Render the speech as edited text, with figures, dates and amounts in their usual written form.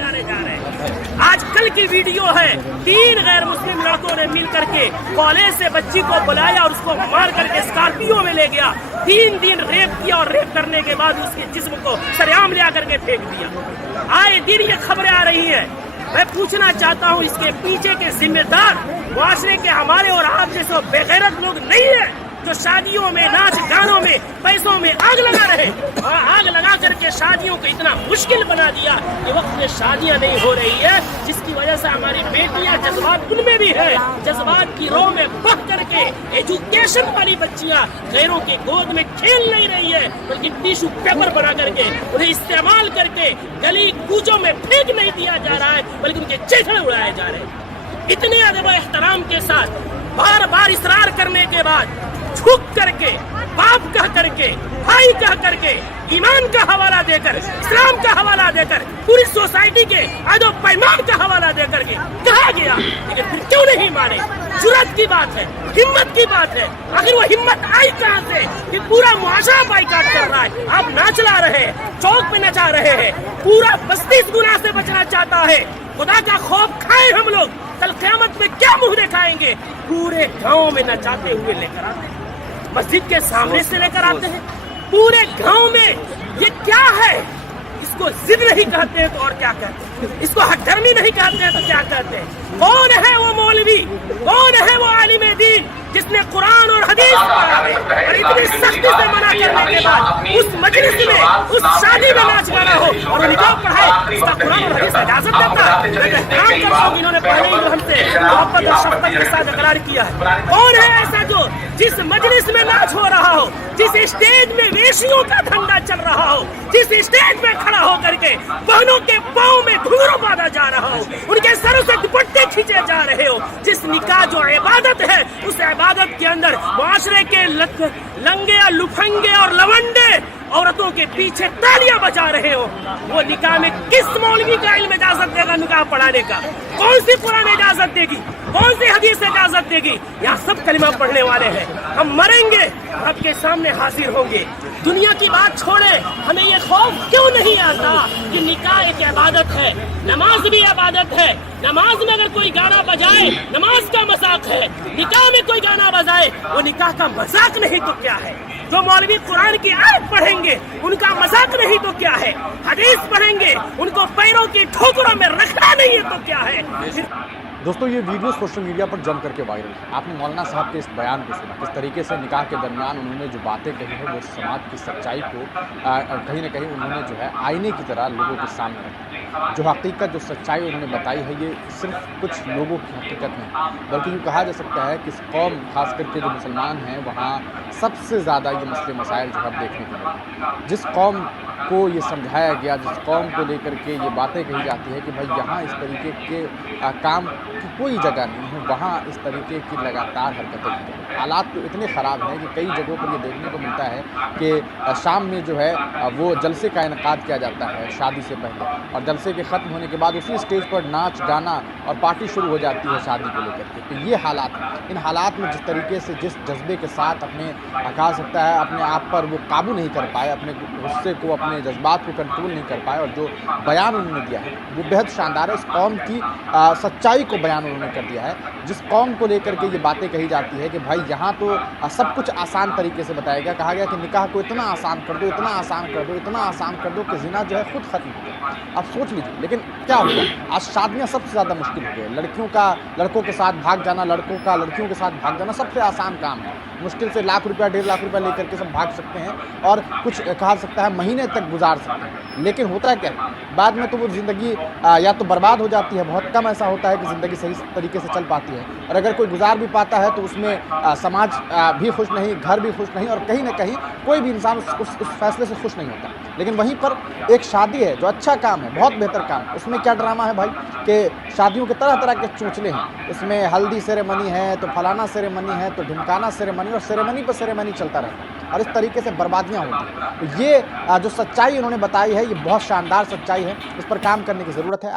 جا رہے ہیں۔ آج کل کی ویڈیو ہے، 3 غیر مسلم لڑکوں نے مل کر کے کالج سے بچی کو بلایا اور اس کو مار کر کے اسکارپیو میں لے گیا، 3 دن ریپ کیا اور ریپ کرنے کے بعد اس کے جسم کو سریعام لے کر کے پھینک دیا۔ آئے دن یہ خبریں آ رہی ہیں۔ میں پوچھنا چاہتا ہوں، اس کے پیچھے کے ذمہ دار معاشرے کے ہمارے اور آپ جیسے بے غیرت لوگ نہیں ہیں جو شادیوں میں، ناچ گانوں میں، پیسوں میں آگ لگا رہے اور آگ لگا کر کے شادیوں کو اتنا مشکل بنا دیا کہ وقت میں شادیاں نہیں ہو رہی ہے، جس کی وجہ سے ہماری بیٹیاں جذبات ان میں بھی ہے، جذبات کی رو میں بہ کر کے ایجوکیشن والی بچیاں غیروں کے گود میں کھیل نہیں رہی ہے، بلکہ ٹیشو پیپر بنا کر کے انہیں استعمال کر کے گلی کوچوں میں پھینک نہیں دیا جا رہا ہے، بلکہ ان کے چیچڑے اڑائے جا رہے ہیں۔ اتنے ادب و احترام کے ساتھ بار بار اصرار کرنے کے بعد جھک کر کے، باپ کہہ کر کے، بھائی کہہ کر کے، ایمان کا حوالہ دے کر، اسلام کا حوالہ دے کر، پوری سوسائٹی کے عہد و پیمان کا حوالہ دے کر کے کہا گیا، لیکن پھر کیوں نہیں مانے؟ جرأت کی بات ہے، ہمت کی بات ہے۔ آخر وہ ہمت آئی کہاں سے کہ پورا معاشرہ بائیکاٹ کر رہا ہے، آپ ناچ لا رہے ہیں، چوک پہ نچا رہے ہیں، پورا بستی اس گناہ سے بچنا چاہتا ہے۔ خدا کا خوف کھائیں ہم لوگ، کل قیامت میں کیا منہ دکھائیں گے؟ پورے گاؤں میں نچاتے ہوئے لے کر آتے ہیں، مسجد کے سامنے سے لے کر آتے ہیں، پورے گاؤں میں۔ یہ کیا ہے؟ اس کو ضد نہیں کہتے ہیں تو اور کیا کہتے ہیں؟ اس کو حق درمی نہیں کہتے ہیں تو کیا کہتے ہیں؟ کون ہے وہ مولوی، کون ہے وہ عالم دین جس نے قرآن اور حدیث پڑھا ہے اور اتنی سختی سے منع کرنے کے بعد اس مجلس میں، اس شادی میں ناچ گانا ہو اور نکاح پڑھائے؟ اس کا قرآن اور حدیث اجازت دیتا ہے؟ میں احترام کرتا ہوں، انہوں نے پہلے ہی ہم سے محبت اور شفقت کے ساتھ اقرار کیا ہے۔ کون ہے ایسا جو جس مجلس میں ناچ ہو رہا ہو، جس اسٹیج میں ویشیوں کا دھندا چل رہا ہو، جس اسٹیج میں کھڑا ہو کر کے بہنوں کے پاؤں میں گھنگرو باندھا جا رہا ہو، ان کے سروں سے دوپٹے کھینچے جا رہے ہو، جس نکاح جو عبادت ہے اس عبادت کے اندر معاشرے کے لنگے یا لفنگے اور لونڈے عورتوں کے پیچھے تالیاں بجا رہے ہو، وہ نکاح میں کس مولوی کا علم اجازت دے گا نکاح پڑھانے کا؟ کون سی قرآن اجازت دے گی؟ کون سی حدیث اجازت دے گی؟ یہاں سب کلمہ پڑھنے والے ہیں، ہم مریں گے رب کے سامنے حاضر ہوں گے۔ دنیا کی بات چھوڑے، ہمیں یہ خوف کیوں نہیں آتا کہ نکاح ایک عبادت ہے، نماز بھی عبادت ہے، نماز میں اگر کوئی گانا بجائے نماز کا مذاق ہے، نکاح میں کوئی گانا بجائے وہ نکاح کا مذاق نہیں تو کیا ہے؟ جو مولوی قرآن کی آیت پڑھیں گے ان کا مذاق نہیں تو کیا ہے؟ حدیث پڑھیں گے ان کو پیروں کی ٹھوکروں میں رکھنا نہیں ہے تو کیا ہے؟ دوستو یہ ویڈیو سوشل میڈیا پر جم کر کے وائرل ہے۔ آپ نے مولانا صاحب کے اس بیان کو سنا، کس طریقے سے نکاح کے درمیان انہوں نے جو باتیں کہی ہیں وہ سماج کی سچائی کو کہیں نہ کہیں انہوں نے جو ہے آئینے کی طرح لوگوں کے سامنے رکھا۔ جو حقیقت، جو سچائی انہوں نے بتائی ہے، یہ صرف کچھ لوگوں کی حقیقت نہیں، بلکہ یہ کہا جا سکتا ہے کہ اس قوم، خاص کر کے جو مسلمان ہیں، وہاں سب سے زیادہ یہ مسئلے مسائل جو ہے دیکھنے کو ملتے۔ جس قوم کو یہ سمجھایا گیا، جس قوم کو لے کر کے یہ باتیں کہی جاتی ہے کہ بھائی یہاں اس طریقے کے کام کی کوئی جگہ نہیں ہے، وہاں اس طریقے کی لگاتار حرکتیں کی جاتی ہیں۔ حالات تو اتنے خراب ہیں کہ کئی جگہوں پر یہ دیکھنے کو ملتا ہے کہ شام میں جو ہے وہ جلسے کا انعقاد کیا جاتا ہے شادی سے پہلے، اور جلسے کے ختم ہونے کے بعد اسی اسٹیج پر ناچ گانا اور پارٹی شروع ہو جاتی ہے شادی کو لے کر کے۔ تو یہ حالات ہیں۔ ان حالات میں جس طریقے سے، جس جذبے کے ساتھ اپنے کہا سکتا ہے اپنے آپ پر وہ قابو نہیں کر پائے، اپنے غصے کو، اپنے جذبات کو کنٹرول نہیں کر پائے، اور جو بیان انہوں نے دیا ہے وہ بہت شاندار ہے۔ اس قوم کی سچائی کو بیان انہوں نے کر دیا ہے۔ جس قوم کو لے کر کے یہ باتیں کہی جاتی ہے کہ بھائی یہاں تو سب کچھ آسان طریقے سے بتایا گیا، کہا گیا کہ نکاح کو اتنا آسان کر دو، اتنا آسان کر دو، اتنا آسان کر دو کہ زنا جو ہے خود ختم ہو جائے۔ اب سوچ لیجیے، لیکن کیا ہوگا؟ آج شادیاں سب سے زیادہ مشکل ہو گئی۔ لڑکوں کے ساتھ بھاگ جانا، لڑکوں کا لڑکیوں کے ساتھ بھاگ جانا سب سے آسان کام ہے۔ مشکل سے لاکھ روپیہ، 1.5 لاکھ روپیہ لے کر کے سب بھاگ سکتے ہیں اور کچھ کہا سکتا ہے مہینے تک گزار سکتے ہیں، لیکن ہوتا ہے کیا؟ بعد میں تو وہ زندگی یا تو برباد ہو جاتی ہے، بہت کم ایسا ہوتا ہے کہ زندگی صحیح طریقے سے چل پاتی ہے، اور اگر کوئی گزار بھی پاتا ہے تو اس میں سماج بھی خوش نہیں، گھر بھی خوش نہیں، اور کہیں نہ کہیں کوئی بھی انسان اس فیصلے سے خوش نہیں ہوتا۔ لیکن وہیں پر ایک شادی ہے جو اچھا کام ہے، بہت بہتر کام ہے، اس میں کیا ڈرامہ ہے بھائی کہ شادیوں کے طرح طرح کے چونچلے ہیں۔ اس میں ہلدی سیریمنی ہے تو فلانا سیریمنی ہے تو ڈھمکانا سیریمنی، اور سیریمنی پہ سیریمنی چلتا رہتا ہے، اور اس طریقے سے بربادیاں ہوتی ہیں۔ تو یہ جو سچائی انہوں نے بتائی ہے یہ بہت شاندار سچائی ہے، اس پر کام کرنے کی ضرورت ہے۔